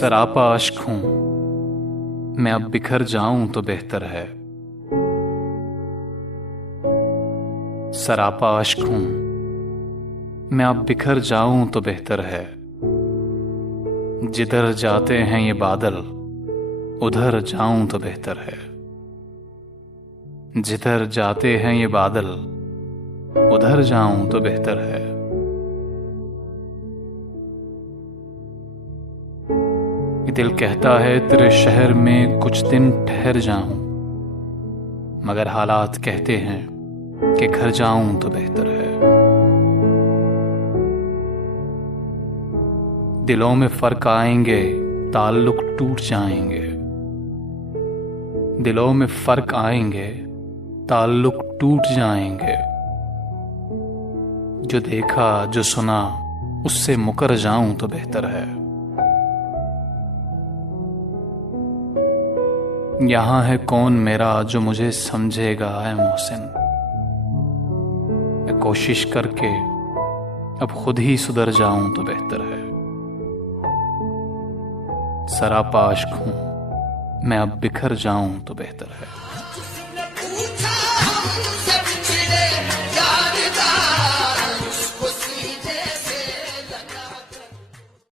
सरापा अश्क हूं मैं, अब बिखर जाऊं तो बेहतर है। सरापा अश्क हूं मैं, अब बिखर जाऊं तो बेहतर है। जिधर जाते हैं ये बादल, उधर जाऊं तो बेहतर है। जिधर जाते हैं ये बादल, उधर जाऊं तो बेहतर है। ये दिल कहता है तेरे शहर में कुछ दिन ठहर जाऊं, मगर हालात कहते हैं कि घर जाऊं तो बेहतर है। दिलों में फर्क आएंगे, ताल्लुक टूट जाएंगे। दिलों में फर्क आएंगे, ताल्लुक टूट जाएंगे। जो देखा जो सुना उससे मुकर जाऊं तो बेहतर है। यहां है कौन मेरा जो मुझे समझेगा ऐ मोहसिन। मैं कोशिश करके अब खुद ही सुधर जाऊं तो बेहतर है। सरापा अश्क हूं मैं, अब बिखर जाऊं तो बेहतर है।